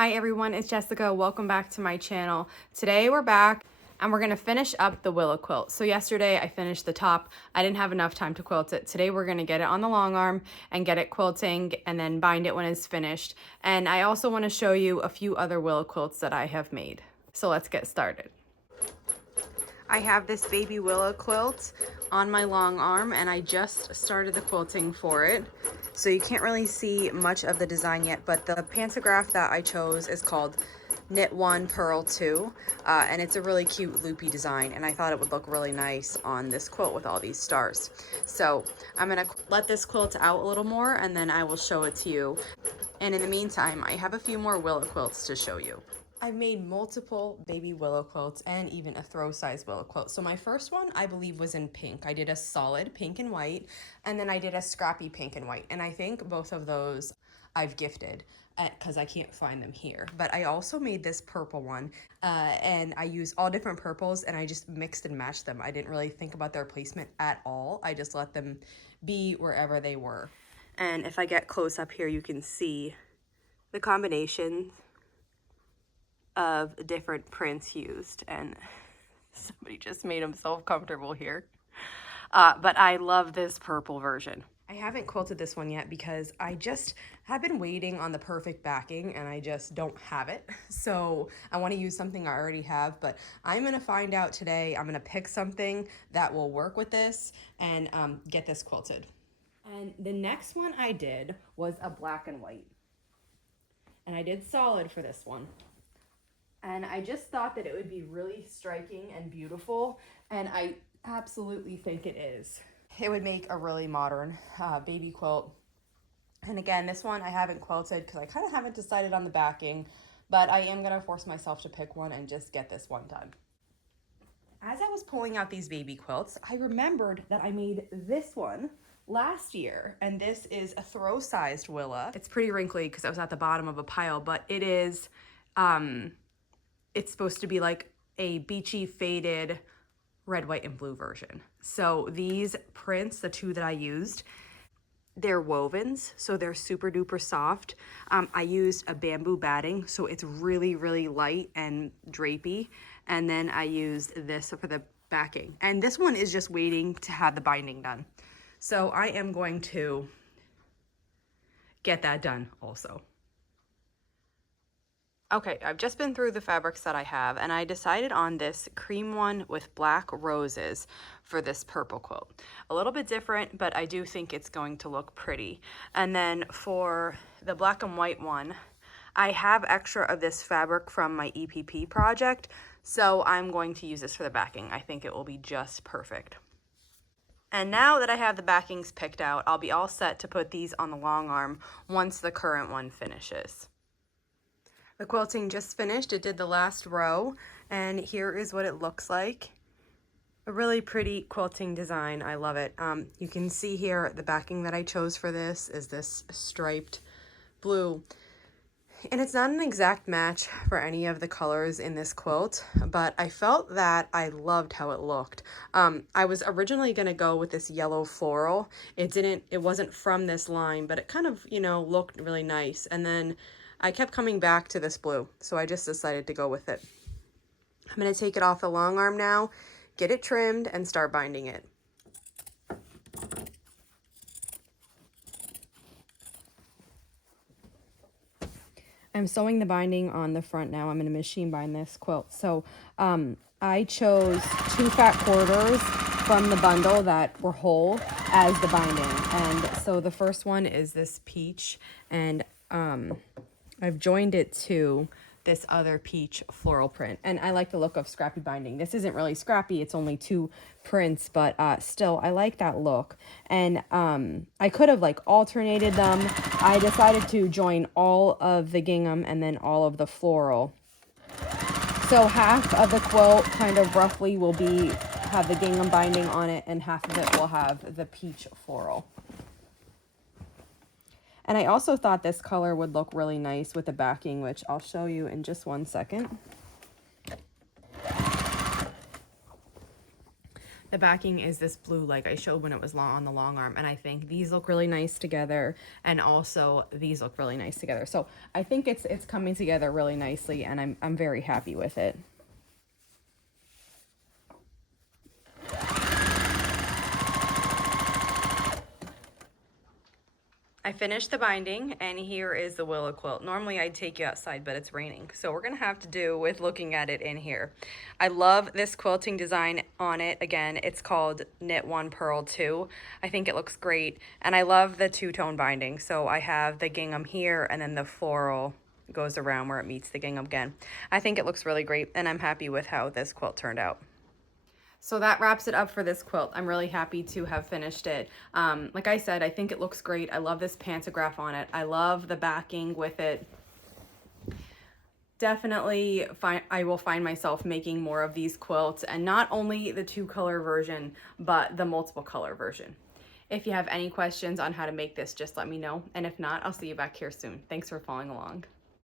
Hi everyone, it's Jessica. Welcome back to my channel. Today we're back and we're gonna finish up the Willa quilt. So yesterday I finished the top. I didn't have enough time to quilt it. Today we're gonna get it on the long arm and get it quilting and then bind it when it's finished. And I also wanna show you a few other Willa quilts that I have made. So let's get started. I have this baby Willa quilt on my long arm and I just started the quilting for it. So you can't really see much of the design yet, but the pantograph that I chose is called Knit 1 Purl 2, and it's a really cute loopy design, and I thought it would look really nice on this quilt with all these stars. So I'm gonna let this quilt out a little more and then I will show it to you. And in the meantime, I have a few more Willa quilts to show you. I've made multiple baby Willa quilts and even a throw size Willa quilt. So my first one, I believe, was in pink. I did a solid pink and white, and then I did a scrappy pink and white. And I think both of those I've gifted because I can't find them here. But I also made this purple one, and I used all different purples and I just mixed and matched them. I didn't really think about their placement at all. I just let them be wherever they were. And if I get close up here, you can see the combination of different prints used, and somebody just made himself comfortable here. But I love this purple version. I haven't quilted this one yet because I just have been waiting on the perfect backing and I just don't have it. So I want to use something I already have, but I'm going to find out today. I'm going to pick something that will work with this and get this quilted. And the next one I did was a black and white. And I did solid for this one. And I just thought that it would be really striking and beautiful, and I absolutely think it is. It would make a really modern baby quilt. And again, this one I haven't quilted because I kind of haven't decided on the backing, but I am going to force myself to pick one and just get this one done. As I was pulling out these baby quilts, I remembered that I made this one last year, and this is a throw-sized Willa. It's pretty wrinkly because I was at the bottom of a pile, but it is... it's supposed to be like a beachy faded red, white, and blue version. So these prints, the two that I used, they're wovens, so they're super duper soft. I used a bamboo batting, so it's really, really light and drapey. And then I used this for the backing. And this one is just waiting to have the binding done. So I am going to get that done also. Okay, I've just been through the fabrics that I have, and I decided on this cream one with black roses for this purple quilt. A little bit different, but I do think it's going to look pretty. And then for the black and white one, I have extra of this fabric from my EPP project, so I'm going to use this for the backing. I think it will be just perfect. And now that I have the backings picked out, I'll be all set to put these on the long arm once the current one finishes. The quilting just finished. It did the last row, and here is what it looks like. A really pretty quilting design. I love it. You can see here the backing that I chose for this is this striped blue. And it's not an exact match for any of the colors in this quilt, but I felt that I loved how it looked. I was originally going to go with this yellow floral. It wasn't from this line, but it kind of, looked really nice. And then I kept coming back to this blue, so I just decided to go with it. I'm going to take it off the long arm now, get it trimmed, and start binding it. I'm sewing the binding on the front now. I'm going to machine bind this quilt. So I chose 2 fat quarters from the bundle that were whole as the binding. And so the first one is this peach, and I've joined it to this other peach floral print, and I like the look of scrappy binding. This isn't really scrappy, it's only 2 prints, but still I like that look. And I could have alternated them. I decided to join all of the gingham and then all of the floral. So half of the quilt kind of roughly will have the gingham binding on it, and half of it will have the peach floral. And I also thought this color would look really nice with the backing, which I'll show you in just one second. The backing is this blue like I showed when it was long on the long arm, and I think these look really nice together, and also these look really nice together. So I think it's coming together really nicely, and I'm very happy with it. I finished the binding, and here is the Willa quilt. Normally I'd take you outside, but it's raining, so we're gonna have to do with looking at it in here. I love this quilting design on it. Again, it's called Knit One Purl Two. I think it looks great, and I love the two-tone binding. So I have the gingham here, and then the floral goes around where it meets the gingham again. I think it looks really great, and I'm happy with how this quilt turned out. So that wraps it up for this quilt. I'm really happy to have finished it. Like I said, I think it looks great. I love this pantograph on it. I love the backing with it. Definitely I will find myself making more of these quilts, and not only the 2-color version, but the multiple color version. If you have any questions on how to make this, just let me know. And if not, I'll see you back here soon. Thanks for following along.